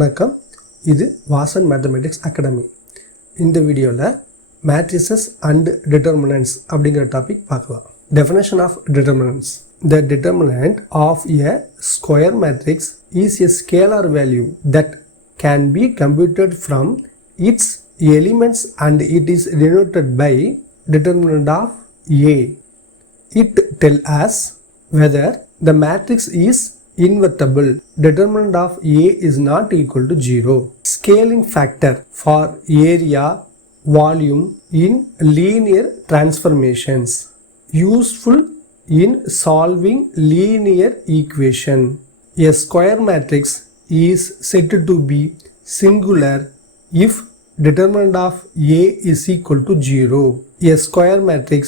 வணக்கம், இது Vasan mathematics academy. இந்த வீடியோவில் மேட்ரிசஸ் அண்ட் டிட்டர்மினன்ட்ஸ் அப்படிங்கிற டாபிக் பார்க்கலாம். Definition of determinants. The determinant of a square matrix is a scalar value that can be computed from its elements and it is denoted by determinant of A. It tells us whether the matrix is invertible. Determinant of A is not equal to 0. Scaling factor for area, volume in linear transformations. Useful in solving linear equation. A square matrix is said to be singular if determinant of A is equal to 0. A square matrix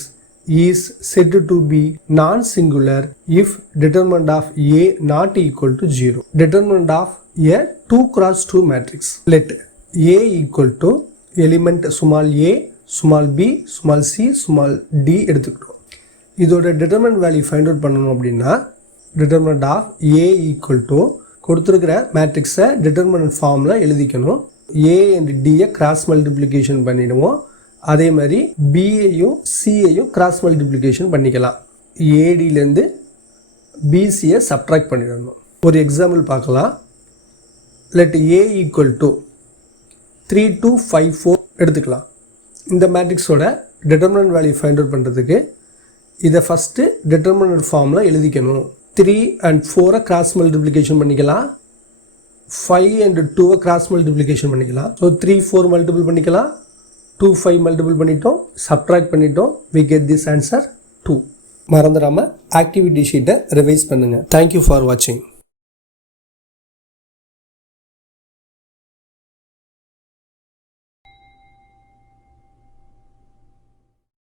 is said to be non-singular if determinant of A not equal to 0. Determinant of a 2 cross 2 matrix. Let A equal to element small a, small b, small c, small d எடுத்துக்கிறோம். இதோட determinant value find out பண்ணணும் அப்படின்னா determinant of A equal to கொடுத்துருக்கிற மேட்ரிக்ஸை determinant ஃபார்மில் எழுதிக்கணும். A and D cross multiplication பண்ணிடுவோம். அதே மாதிரி பிஏயும் சிஏயும் கிராஸ் மல்டிப்ளிகேஷன் பண்ணிக்கலாம். ஏடியிலேருந்து பிசியை சப்ட்ராக்ட் பண்ணிடணும். ஒரு எக்ஸாம்பிள் பார்க்கலாம். லெட் ஏ ஈக்குவல் டு 3 2 5 4 எடுத்துக்கலாம். இந்த மேட்ரிக்ஸோட டிட்டர்மினன்ட் வேல்யூ ஃபைண்ட் அவுட் பண்ணுறதுக்கு இதை ஃபஸ்ட்டு டிட்டர்மினன்ட் ஃபார்மில் எழுதிக்கணும். 3 and 4 கிராஸ் மல்டிப்ளிகேஷன் பண்ணிக்கலாம். 5 and 2 கிராஸ் மல்டிப்ளிகேஷன் பண்ணிக்கலாம். ஸோ 3 4 மல்டிபிள் பண்ணிக்கலாம். 2 5 மல்டிபிள் பண்ணிட்டோம், சப்ட்ராக்ட் பண்ணிட்டோம். we get this answer 2. மறந்துடாமல் ஆக்டிவிட்டி ஷீட்டை ரிவைஸ் பண்ணுங்கள். தேங்க்யூ ஃபார் வாட்சிங்.